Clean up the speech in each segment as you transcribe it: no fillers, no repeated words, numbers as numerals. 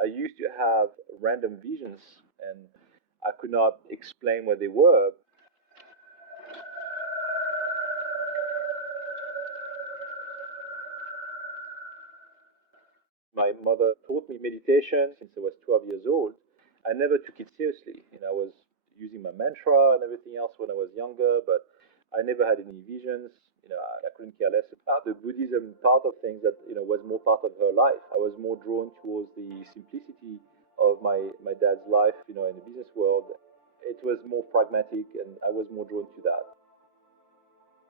I used to have random visions, and I could not explain what they were. My mother taught me meditation since I was 12 years old. I never took it seriously. I was using my mantra and everything else when I was younger, but I never had any visions. I couldn't care less about the Buddhism part of things that was more part of her life. I was more drawn towards the simplicity of my dad's life, in the business world. It was more pragmatic, and I was more drawn to that.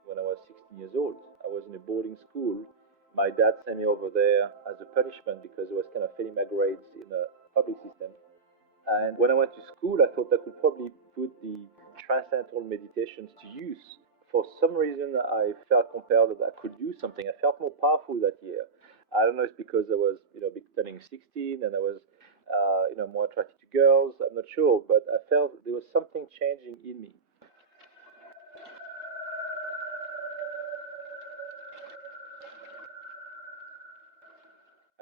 When I was 16 years old, I was in a boarding school. My dad sent me over there as a punishment because I was kind of failing my grades in the public system. And when I went to school, I thought I could probably put the transcendental meditations to use. For some reason, I felt compelled that I could do something. I felt more powerful that year. I don't know if it's because I was, turning 16 and I was, more attracted to girls. I'm not sure, but I felt there was something changing in me.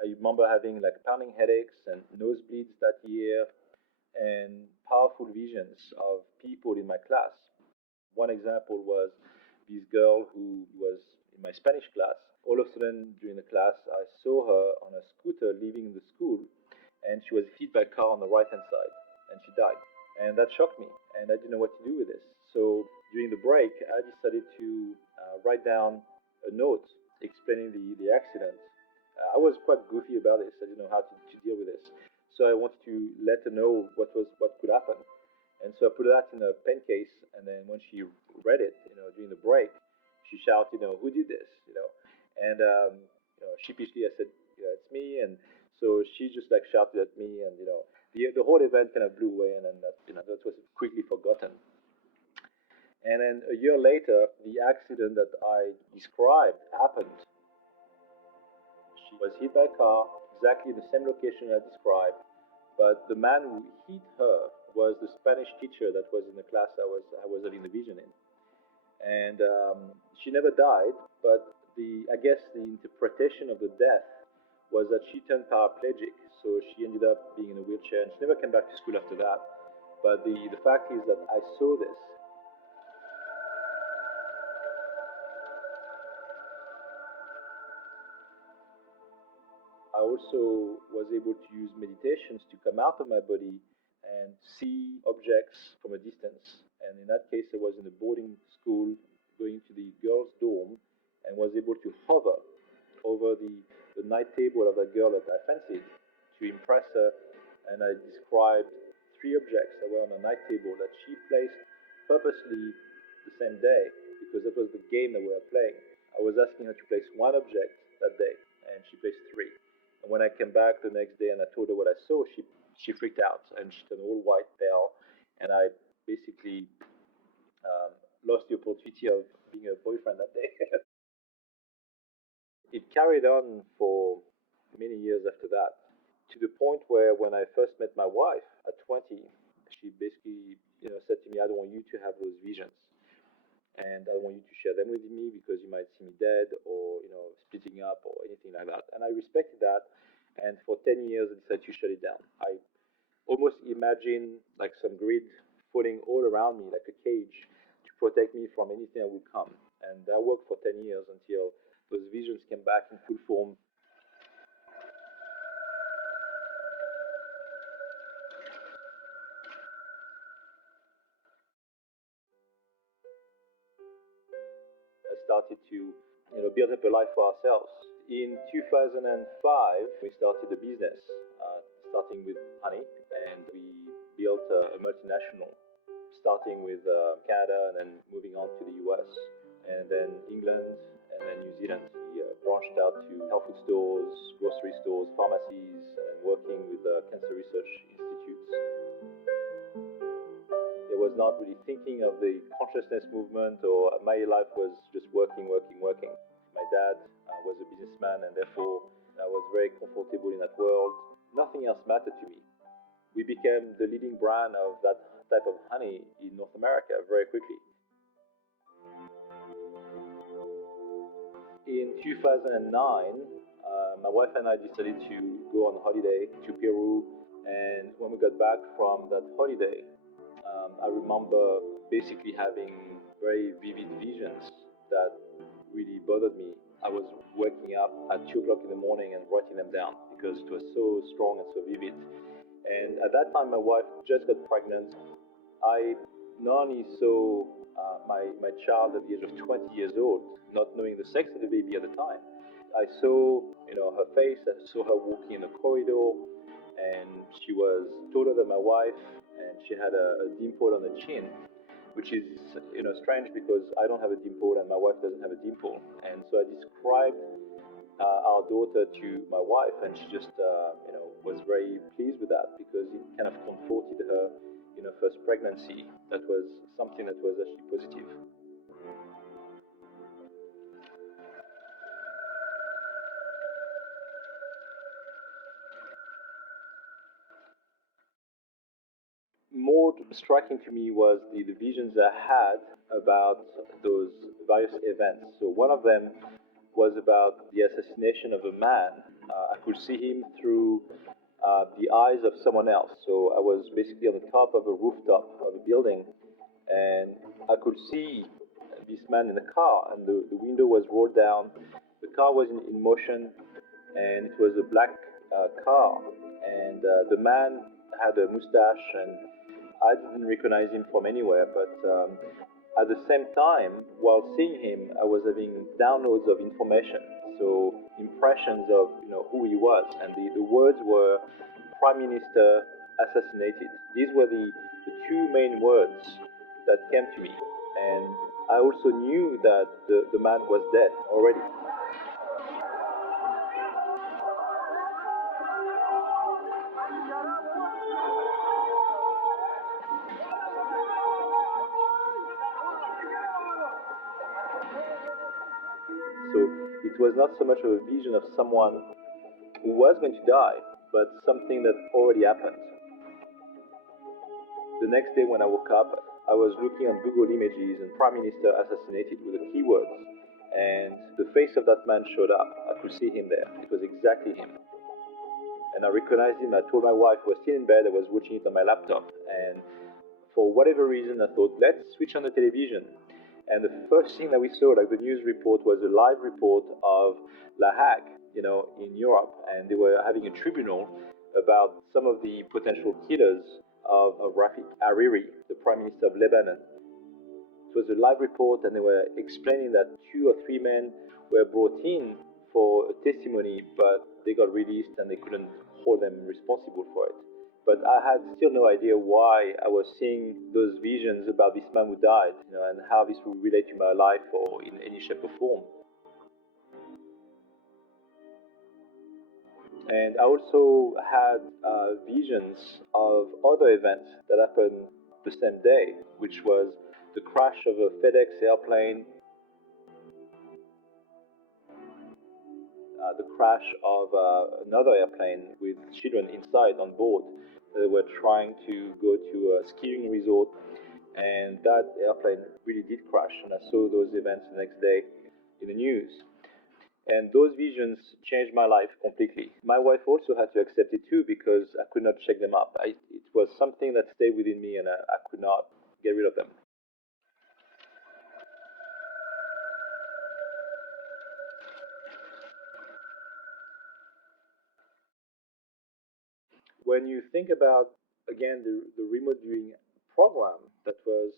I remember having like pounding headaches and nosebleeds that year, and powerful visions of people in my class. One example was this girl who was in my Spanish class. All of a sudden, during the class, I saw her on a scooter leaving the school, and she was hit by a car on the right hand side, and she died. And that shocked me, and I didn't know what to do with this. So during the break, I decided to write down a note explaining the accident. I was quite goofy about this. I didn't know how to deal with this. So I wanted to let her know what could happen. And so I put that in a pen case, and then when she read it, during the break, she shouted, who did this, And sheepishly I said, it's me. And so she just like shouted at me, and the whole event kind of blew away, and then that was quickly forgotten. And then a year later, the accident that I described happened. She was hit by a car, exactly the same location I described, but the man who hit her was the Spanish teacher that was in the class I was having the vision in. And she never died, but I guess the interpretation of the death was that she turned paraplegic, so she ended up being in a wheelchair, and she never came back to school after that. But the fact is that I saw this. I also was able to use meditations to come out of my body and see objects from a distance. And in that case, I was in a boarding school going to the girls' dorm and was able to hover over the night table of a girl that I fancied to impress her. And I described three objects that were on a night table that she placed purposely the same day because that was the game that we were playing. I was asking her to place one object that day, and she placed three. And when I came back the next day and I told her what I saw, she freaked out and she turned all white, pale, and I basically lost the opportunity of being a boyfriend that day. It carried on for many years after that, to the point where when I first met my wife at 20, she basically said to me, "I don't want you to have those visions, and I don't want you to share them with me because you might see me dead or splitting up or anything like that." And I respected that, and for 10 years I decided to shut it down. I almost imagined like some grid falling all around me like a cage to protect me from anything that would come. And that worked for 10 years until those visions came back in full form. I started to build up a life for ourselves. In 2005, we started a business, starting with honey, and we built a multinational, starting with Canada and then moving on to the US, and then England, and then New Zealand. We branched out to health food stores, grocery stores, pharmacies, and then working with cancer research institutes. I was not really thinking of the consciousness movement, or my life was just working. My dad was a businessman, and therefore I was very comfortable in that world. Nothing else mattered to me. We became the leading brand of that type of honey in North America very quickly. In 2009, My wife and I decided to go on holiday to Peru, and when we got back from that holiday, I remember basically having very vivid visions that really bothered me. I was waking up at 2 o'clock in the morning and writing them down because it was so strong and so vivid. And at that time, my wife just got pregnant. I not only saw my child at the age of 20 years old, not knowing the sex of the baby at the time. I saw, her face. I saw her walking in the corridor, and she was taller than my wife, and she had a dimple on the chin, which is, strange because I don't have a dimple and my wife doesn't have a dimple. And so I described our daughter to my wife, and she just, was very pleased with that because it kind of comforted her in her first pregnancy. That was something that was actually positive. More striking to me was the visions I had about those various events. So one of them was about the assassination of a man. I could see him through the eyes of someone else. So I was basically on the top of a rooftop of a building, and I could see this man in a car, and the window was rolled down. The car was in motion, and it was a black car, and the man had a mustache, and I didn't recognize him from anywhere, but at the same time, while seeing him, I was having downloads of information, so impressions of who he was, and the words were Prime Minister assassinated. These were the two main words that came to me, and I also knew that the man was dead already. So it was not so much of a vision of someone who was going to die, but something that already happened. The next day when I woke up, I was looking on Google Images and Prime Minister assassinated with the keywords, and the face of that man showed up. I could see him there. It was exactly him. And I recognized him. I told my wife, who was still in bed, I was watching it on my laptop. And for whatever reason, I thought, let's switch on the television. And the first thing that we saw, like the news report, was a live report of La Hague, in Europe. And they were having a tribunal about some of the potential killers of Rafik Hariri, the Prime Minister of Lebanon. It was a live report, and they were explaining that 2 or 3 men were brought in for a testimony, but they got released and they couldn't hold them responsible for it. But I had still no idea why I was seeing those visions about this man who died, and how this would relate to my life or in any shape or form. And I also had visions of other events that happened the same day, which was the crash of a FedEx airplane, the crash of another airplane with children inside on board. They were trying to go to a skiing resort, and that airplane really did crash. And I saw those events the next day in the news. And those visions changed my life completely. My wife also had to accept it too because I could not shake them up. It was something that stayed within me, and I could not get rid of them. When you think about, again, the remote viewing program that was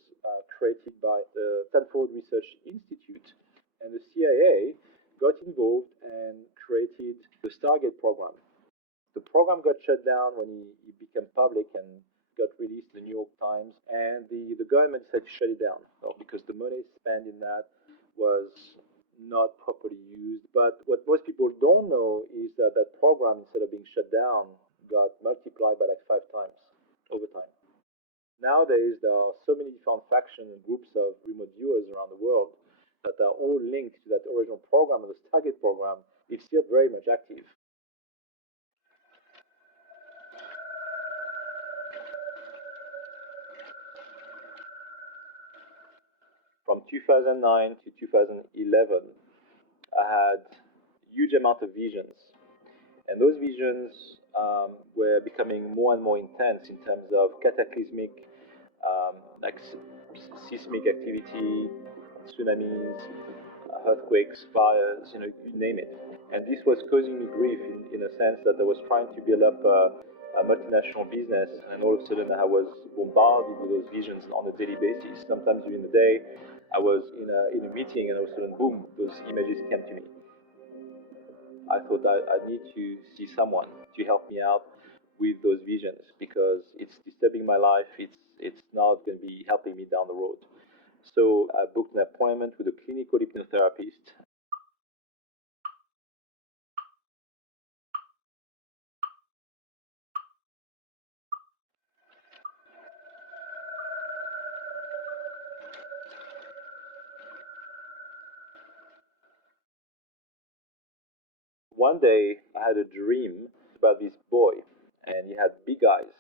created by the Stanford Research Institute, and the CIA got involved and created the Stargate program. The program got shut down when he became public and got released in the New York Times, and the government decided to shut it down because the money spent in that was not properly used. But what most people don't know is that that program, instead of being shut down, got multiplied by like 5 times over time. Nowadays, there are so many different factions and groups of remote viewers around the world that are all linked to that original program, and the Stargate program is still very much active. From 2009 to 2011, I had huge amount of visions. And those visions were becoming more and more intense in terms of cataclysmic, like seismic activity, tsunamis, earthquakes, fires, you name it. And this was causing me grief in a sense that I was trying to build up a multinational business, and all of a sudden I was bombarded with those visions on a daily basis. Sometimes during the day, I was in a meeting, and all of a sudden, boom, those images came to me. I thought I need to see someone to help me out with those visions because it's disturbing my life. It's not going to be helping me down the road. So I booked an appointment with a clinical hypnotherapist. One day I had a dream about this boy, and he had big eyes.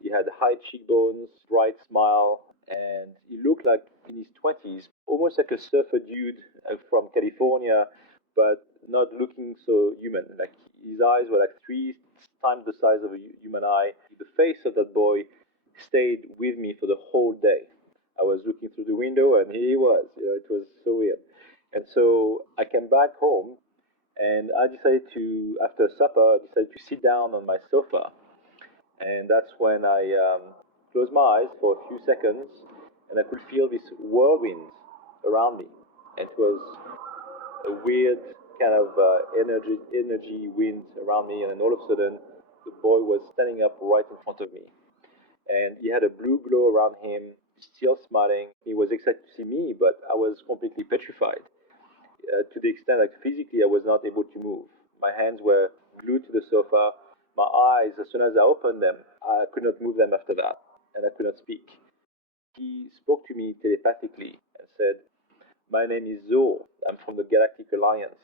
He had high cheekbones, bright smile, and he looked like in his 20s, almost like a surfer dude from California, but not looking so human. Like his eyes were like three times the size of a human eye. The face of that boy stayed with me for the whole day. I was looking through the window, and here he was. It was so weird. And so I came back home, and I decided to, after supper, I decided to sit down on my sofa. And that's when I closed my eyes for a few seconds, and I could feel this whirlwind around me. And it was a weird kind of energy wind around me, and then all of a sudden, the boy was standing up right in front of me. And he had a blue glow around him, still smiling. He was excited to see me, but I was completely petrified to the extent that physically I was not able to move. My hands were glued to the sofa. My eyes, as soon as I opened them, I could not move them after that, and I could not speak. He spoke to me telepathically and said, "My name is Zo. I'm from the Galactic Alliance."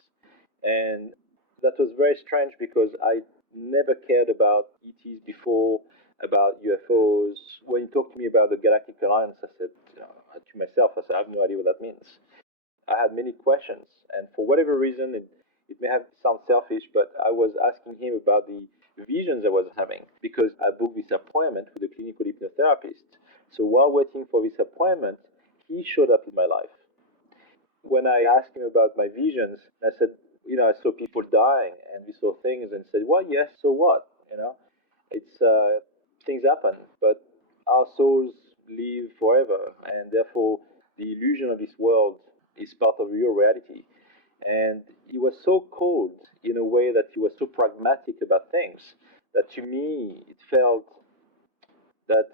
And that was very strange because I never cared about ETs before, about UFOs. When he talked to me about the Galactic Alliance, I said, to myself, I said, I have no idea what that means. I had many questions, and for whatever reason, it may have sound selfish, but I was asking him about the visions I was having because I booked this appointment with a clinical hypnotherapist. So while waiting for this appointment, he showed up in my life. When I asked him about my visions, I said, I saw people dying and we saw things, and said, well, yes, so what? It's things happen, but our souls live forever, and therefore the illusion of this world is part of your reality. And he was so cold in a way that he was so pragmatic about things that to me it felt that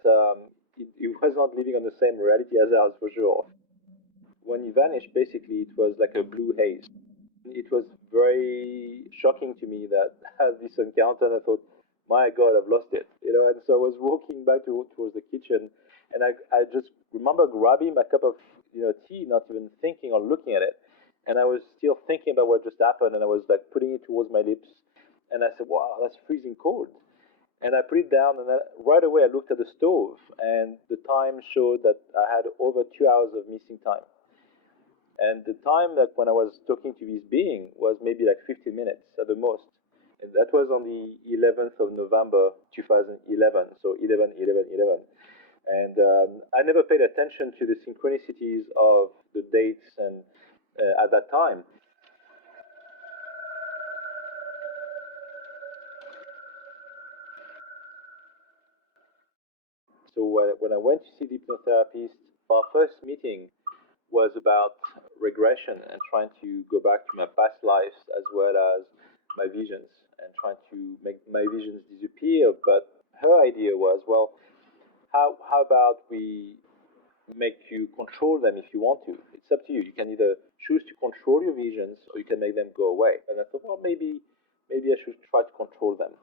he was not living on the same reality as ours for sure. When he vanished, basically, it was like a blue haze. It was very shocking to me that I had this encounter, and I thought, my God, I've lost it. And so I was walking back towards the kitchen, and I just remember grabbing my cup of tea, not even thinking or looking at it. And I was still thinking about what just happened, and I was like putting it towards my lips. And I said, wow, that's freezing cold. And I put it down, and right away I looked at the stove, and the time showed that I had over 2 hours of missing time. And the time that when I was talking to this being was maybe like 15 minutes at the most. And that was on the 11th of November 2011, so 11, 11, 11. And I never paid attention to the synchronicities of the dates and at that time. So when I went to see the hypnotherapist, our first meeting was about regression and trying to go back to my past lives as well as my visions and trying to make my visions disappear. But her idea was, well, how about we make you control them if you want to? It's up to you. You can either choose to control your visions or you can make them go away. And I thought, well, maybe I should try to control them.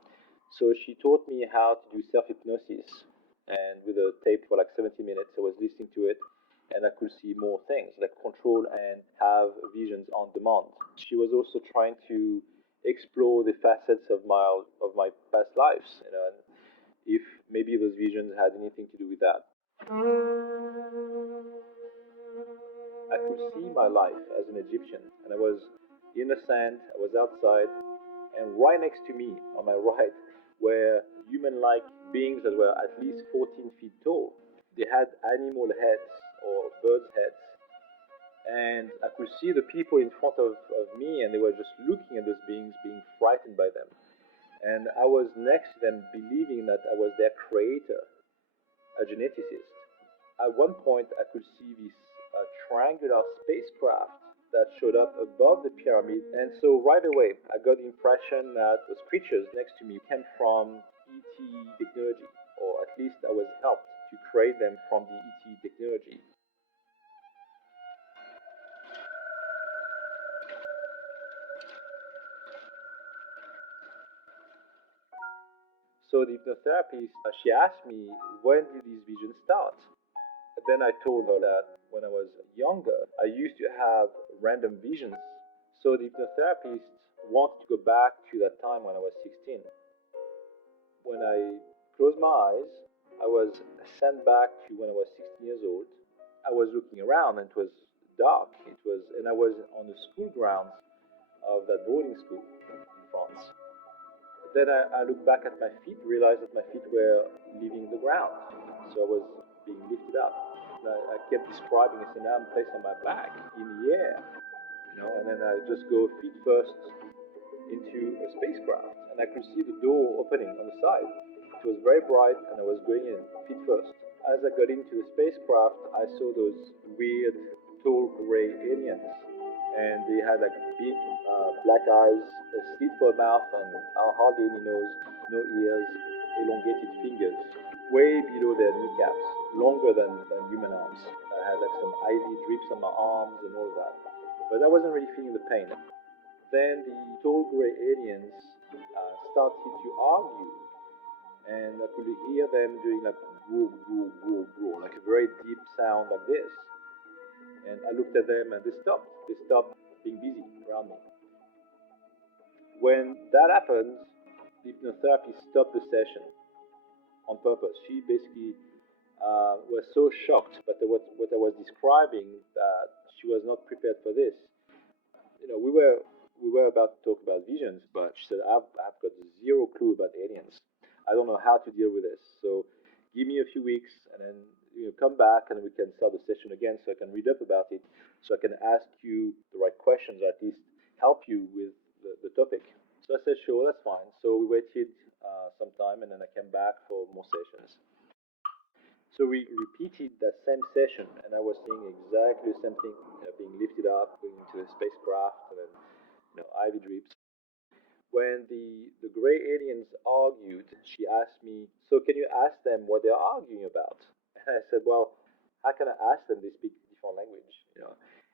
So she taught me how to do self hypnosis, and with a tape for like 70 minutes, I was listening to it, and I could see more things, like control and have visions on demand. She was also trying to explore the facets of my past lives, and if maybe those visions had anything to do with that. I could see my life as an Egyptian, and I was in the sand, I was outside, And right next to me, on my right, were human-like beings that were at least 14 feet tall. They had animal heads or birds' heads, and I could see the people in front of me, and they were just looking at those beings, being frightened by them. And I was next to them, believing that I was their creator, a geneticist. At one point, I could see this triangular spacecraft that showed up above the pyramid, and so right away, I got the impression that those creatures next to me came from ET technology, or at least I was helped to create them from the ET technology. So the hypnotherapist, she asked me, when did these visions start? Then I told her that when I was younger, I used to have random visions. So the hypnotherapist wanted to go back to that time when I was 16. When I closed my eyes, I was sent back to when I was 16 years old. I was looking around and it was dark. And I was on the school grounds of that boarding school in France. Then I looked back at my feet, realized that my feet were leaving the ground. So I was being lifted up. And I kept describing it, and now I'm placed on my back in the air, and then I just go feet first into a spacecraft. And I could see the door opening on the side. It was very bright, and I was going in feet first. As I got into the spacecraft, I saw those weird, tall gray aliens, and they had like big black eyes, a slit for a mouth, and hardly any nose, no ears, elongated fingers, way below their kneecaps, longer than human arms. I had like some IV drips on my arms and all of that, but I wasn't really feeling the pain. Then the tall gray aliens started to argue, and I could hear them doing like woo, woo, woo, woo, like a very deep sound like this. And I looked at them and they stopped. They stopped being busy around me. When that happened, the hypnotherapy stopped the session on purpose. She basically was so shocked by what I was describing that she was not prepared for this. We were about to talk about visions, but she said, I've got zero clue about aliens. I don't know how to deal with this. So give me a few weeks and then come back and we can start the session again so I can read up about it, so I can ask you the right questions, or at least help you with the topic. So I said, sure, that's fine. So we waited some time and then I came back for more sessions. So we repeated that same session, and I was seeing exactly the same thing, being lifted up, going into the spacecraft, and then IV drips. When the gray aliens argued, she asked me, so can you ask them what they're arguing about? And I said, well, how can I ask them? They speak different language.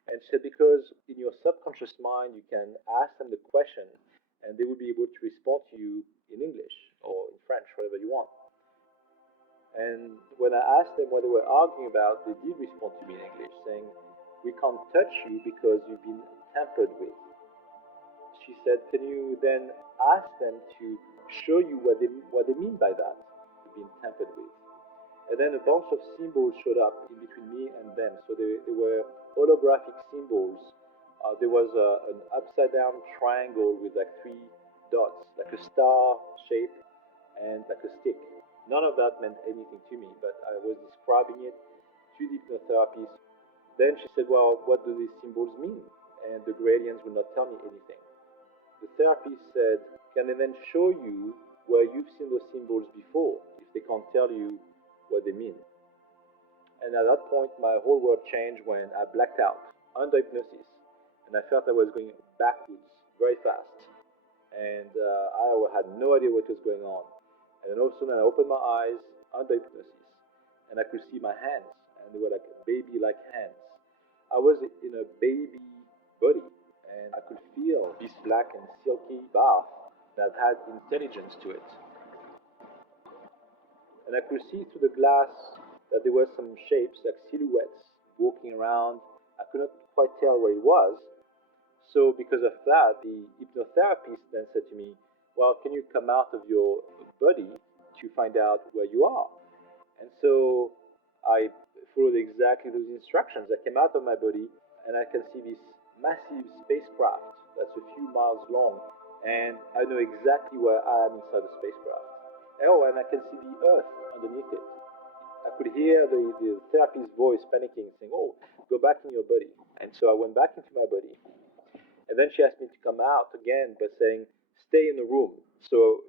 And she said, because in your subconscious mind, you can ask them the question, and they will be able to respond to you in English or in French, whatever you want. And when I asked them what they were arguing about, they did respond to me in English, saying, we can't touch you because you've been tampered with. She said, can you then ask them to show you what they mean by that, being tampered with? And then a bunch of symbols showed up in between me and them. So they were holographic symbols. There was an upside down triangle with like three dots, like a star shape and like a stick. None of that meant anything to me, but I was describing it to the hypnotherapist. Then she said, well, what do these symbols mean? And the gradients would not tell me anything. The therapist said, can they then show you where you've seen those symbols before, if they can't tell you what they mean? And at that point, my whole world changed when I blacked out under hypnosis, and I felt I was going backwards very fast. And I had no idea what was going on. And then all of a sudden, I opened my eyes under hypnosis, and I could see my hands, and they were like baby-like hands. I was in a baby body, and I could feel this black and silky bath that had intelligence to it. And I could see through the glass that there were some shapes, like silhouettes, walking around. I could not quite tell what it was. So because of that, the hypnotherapist then said to me, well, can you come out of your body to find out where you are? And so I followed exactly those instructions. I came out of my body, and I can see this massive spacecraft that's a few miles long, and I know exactly where I am inside the spacecraft. Oh, and I can see the Earth underneath it. I could hear the therapist's voice panicking, saying, "Oh, go back in your body." And so I went back into my body. And then she asked me to come out again by saying, "Stay in the room." So,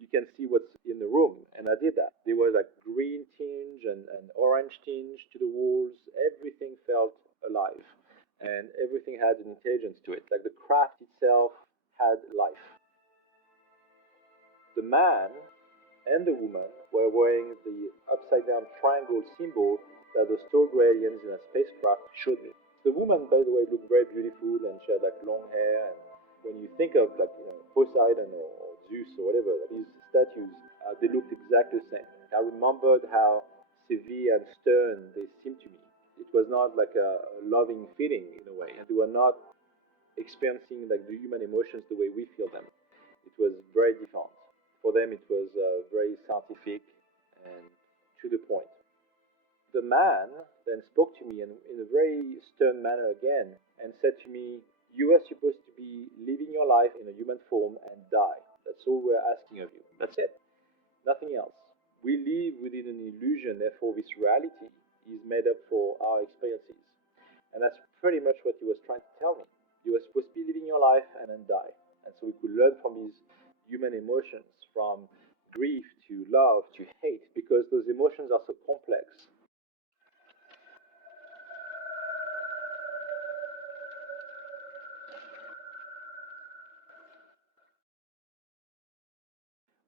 you can see what's in the room. And I did that. There was like green tinge and orange tinge to the walls. Everything felt alive. And everything had an intelligence to it. Like the craft itself had life. The man and the woman were wearing the upside down triangle symbol that the stored aliens in a spacecraft showed me. The woman, by the way, looked very beautiful and she had like long hair. And when you think of like Poseidon or Zeus or whatever, these statues, they looked exactly the same. I remembered how severe and stern they seemed to me. It was not like a loving feeling in a way, and they were not experiencing like the human emotions the way we feel them. It was very different. For them, it was very scientific and to the point. The man then spoke to me in a very stern manner again and said to me, "You are supposed to be living your life in a human form and die. That's all we're asking of you. That's it. Nothing else. We live within an illusion, therefore, this reality is made up for our experiences." And that's pretty much what he was trying to tell me. You were supposed to be living your life and then die. And so we could learn from these human emotions, from grief to love to hate, because those emotions are so complex.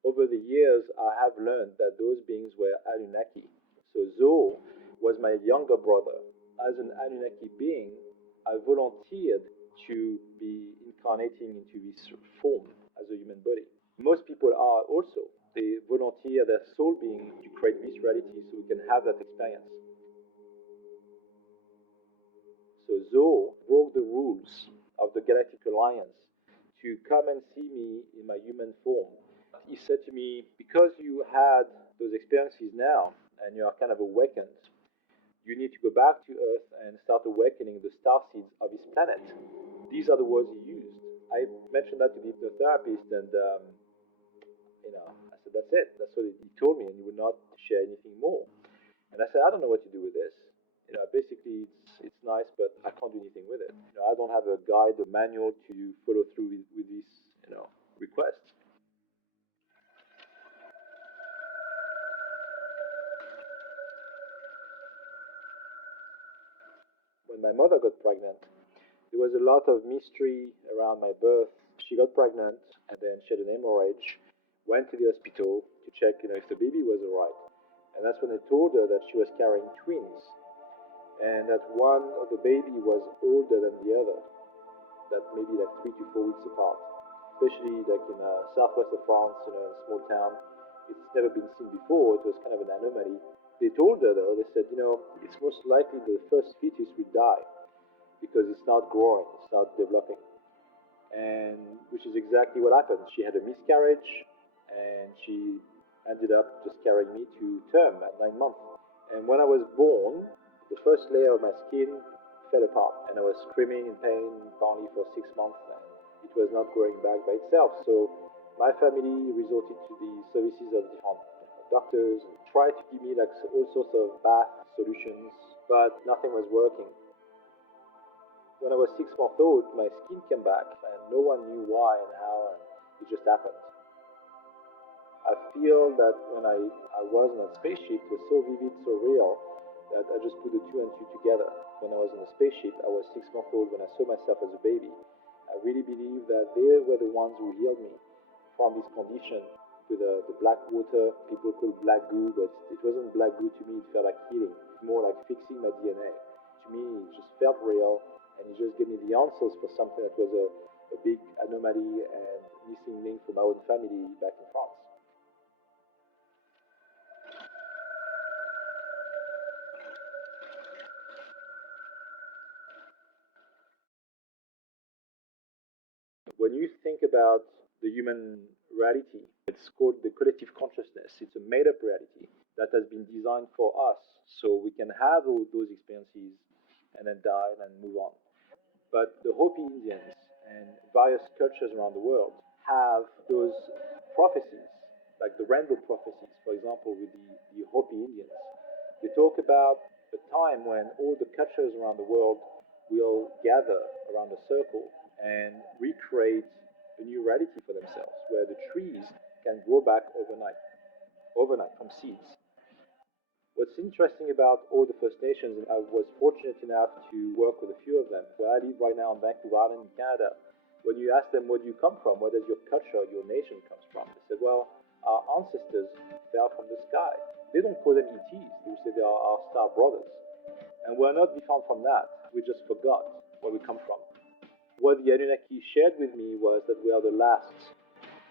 Over the years, I have learned that those beings were Anunnaki. So Zo was my younger brother. As an Anunnaki being, I volunteered to be incarnating into this form as a human body. Most people are also. They volunteer their soul being to create this reality so we can have that experience. So Zo broke the rules of the Galactic Alliance to come and see me in my human form. He said to me, "Because you had those experiences now and you are kind of awakened, you need to go back to Earth and start awakening the star seeds of this planet." These are the words he used. I mentioned that to the hypnotherapist, and I said, "That's it. That's what he told me, and he would not share anything more." And I said, "I don't know what to do with this. Basically, it's nice, but I can't do anything with it. I don't have a guide, a manual to follow through with this, request." When my mother got pregnant, there was a lot of mystery around my birth. She got pregnant, and then she had an hemorrhage. Went to the hospital to check, if the baby was alright. And that's when they told her that she was carrying twins, and that one of the baby was older than the other, that maybe like 3 to 4 weeks apart. Especially like in southwest of France, in a small town, it's never been seen before. It was kind of an anomaly. They told her though, they said, it's most likely the first fetus will die because it's not growing, it's not developing. And which is exactly what happened. She had a miscarriage, and she ended up just carrying me to term at 9 months. And when I was born, the first layer of my skin fell apart, and I was screaming in pain apparently for 6 months, and it was not growing back by itself. So my family resorted to the services of different doctors and tried to give me like all sorts of bath solutions, but nothing was working. When I was 6 months old, my skin came back, and no one knew why and how, and it just happened. I feel that when I was on that spaceship, it was so vivid, so real, that I just put the two and two together. When I was on the spaceship, I was 6 months old when I saw myself as a baby. I really believe that they were the ones who healed me from this condition with the black water, people call black goo, but it wasn't black goo to me, it felt like healing. It's more like fixing my DNA. To me, it just felt real, and it just gave me the answers for something that was a big anomaly and missing link for my own family back in France. When you think about the human reality, it's called the collective consciousness. It's a made up reality that has been designed for us so we can have all those experiences and then die and move on. But the Hopi Indians and various cultures around the world have those prophecies, like the rainbow prophecies, for example, with the Hopi Indians. They talk about a time when all the cultures around the world will gather around a circle and recreate a new reality for themselves, where the trees can grow back overnight from seeds. What's interesting about all the First Nations, and I was fortunate enough to work with a few of them, where I live right now in Vancouver Island in Canada. When you ask them, where do you come from? Where does your culture, your nation comes from? They said, well, our ancestors fell from the sky. They don't call them ETs. They would say they are our star brothers. And we're not different from that. We just forgot where we come from. What the Annunaki shared with me was that we are the last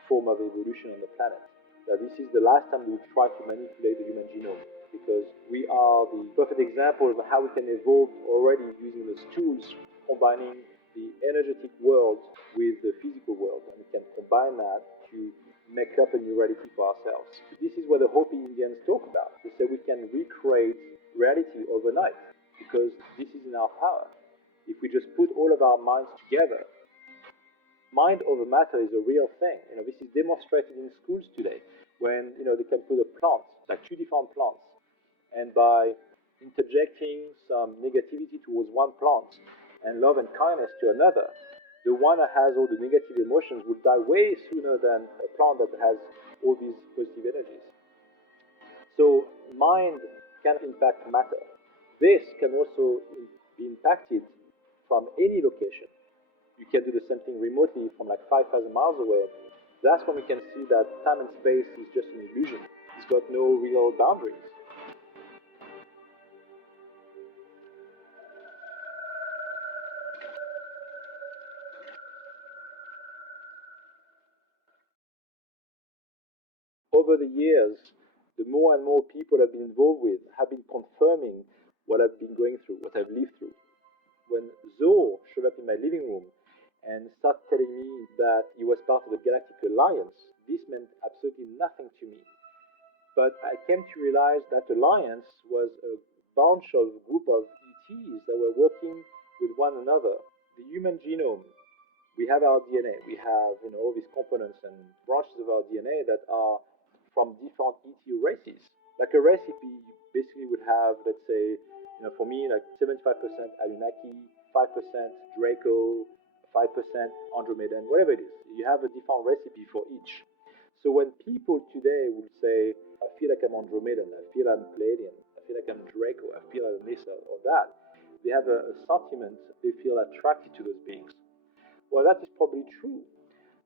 form of evolution on the planet. That this is the last time we will try to manipulate the human genome, because we are the perfect example of how we can evolve already using those tools, combining the energetic world with the physical world, and we can combine that to make up a new reality for ourselves. This is what the Hopi Indians talk about. They say we can recreate reality overnight because this is in our power. If we just put all of our minds together, mind over matter is a real thing. This is demonstrated in schools today when they can put a plant, like two different plants, and by interjecting some negativity towards one plant and love and kindness to another, the one that has all the negative emotions will die way sooner than a plant that has all these positive energies. So mind can impact matter. This can also be impacted from any location. You can do the same thing remotely from like 5,000 miles away. That's when we can see that time and space is just an illusion. It's got no real boundaries. Over the years, the more and more people I've been involved with have been confirming what I've been going through, what I've lived through. When Zoe showed up in my living room and started telling me that he was part of the Galactic Alliance, this meant absolutely nothing to me. But I came to realize that alliance was a bunch of group of ETs that were working with one another. The human genome, we have our DNA. We have all these components and branches of our DNA that are from different ET races. Like a recipe, you basically would have, let's say, for me, like 75% Anunnaki, 5% Draco, 5% Andromedan, whatever it is. You have a different recipe for each. So when people today would say, I feel like I'm Andromedan, I feel I'm Palladian, I feel like I'm Draco, I feel I'm this or that, they have a sentiment, they feel attracted to those beings. Well, that is probably true,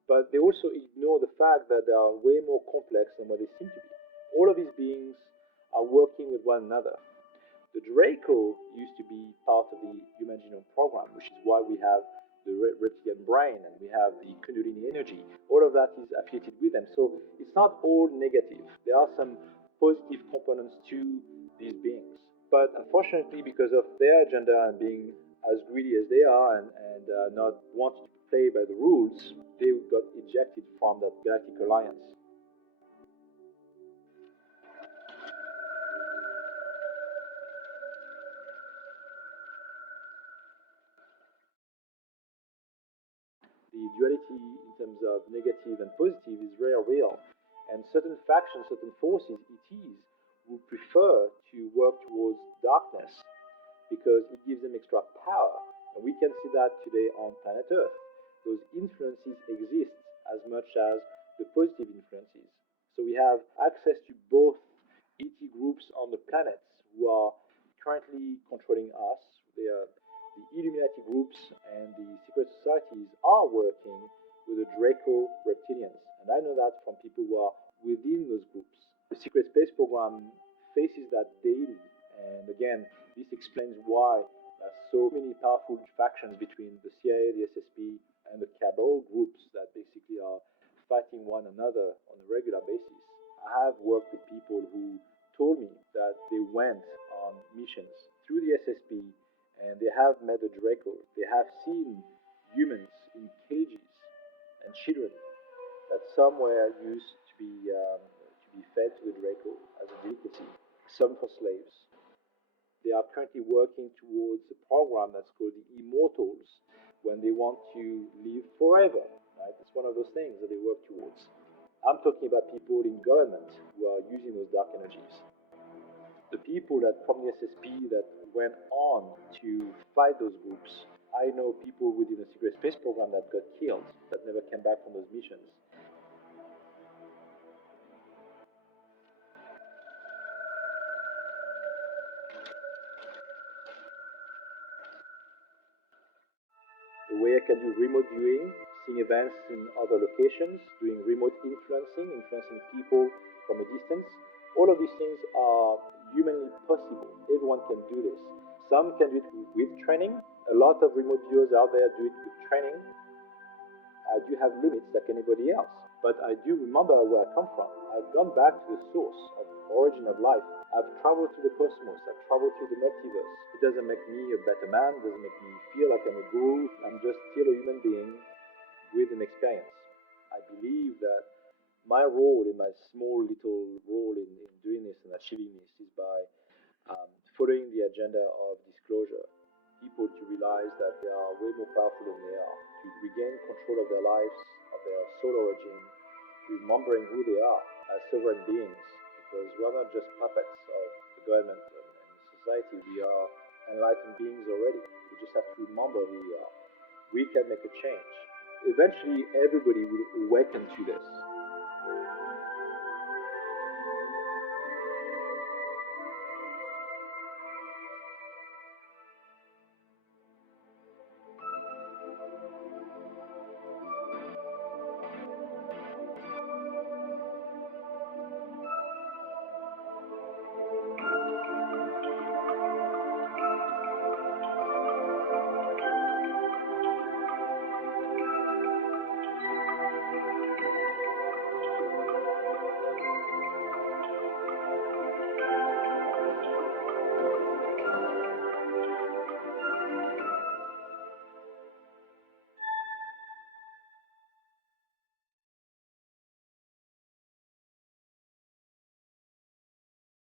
but they also ignore the fact that they are way more complex than what they seem to be. All of these beings are working with one another. The Draco used to be part of the Human Genome Program, which is why we have the reptilian brain and we have the Kundalini energy. All of that is affiliated with them. So it's not all negative. There are some positive components to these beings. But unfortunately, because of their agenda and being as greedy as they are and not wanting to play by the rules, they got ejected from that Galactic Alliance. The duality in terms of negative and positive is very real. And certain factions, certain forces, ETs, would prefer to work towards darkness because it gives them extra power. And we can see that today on planet Earth. Those influences exist as much as the positive influences. So we have access to both ET groups on the planet who are currently controlling us. They are the Illuminati groups and the secret societies are working with the Draco reptilians. And I know that from people who are within those groups. The secret space program faces that daily. And again, this explains why there are so many powerful factions between the CIA, the SSP, and the cabal groups that basically are fighting one another on a regular basis. I have worked with people who told me that they went on missions through the SSP and they have met the Draco. They have seen humans in cages and children that somewhere used to be fed to the Draco as a delicacy, some for slaves. They are currently working towards a program that's called the Immortals, when they want to live forever, right? It's one of those things that they work towards. I'm talking about people in government who are using those dark energies. The people that from the SSP that went on to fight those groups. I know people within the secret space program that got killed, that never came back from those missions. The way I can do remote viewing, seeing events in other locations, doing remote influencing people from a distance. All of these things are humanly possible. Everyone can do this. Some can do it with training. A lot of remote viewers out there do it with training. I do have limits like anybody else, but I do remember where I come from. I've gone back to the source of origin of life. I've traveled to the cosmos. I've traveled to the multiverse. It doesn't make me a better man. It doesn't make me feel like I'm a guru. I'm just still a human being with an experience. I believe that my role, in my small little role in doing this and achieving this, is by following the agenda of disclosure. People to realize that they are way more powerful than they are, to regain control of their lives, of their soul origin, remembering who they are as sovereign beings, because we are not just puppets of the government and society, we are enlightened beings already. We just have to remember who we are. We can make a change. Eventually, everybody will awaken to this.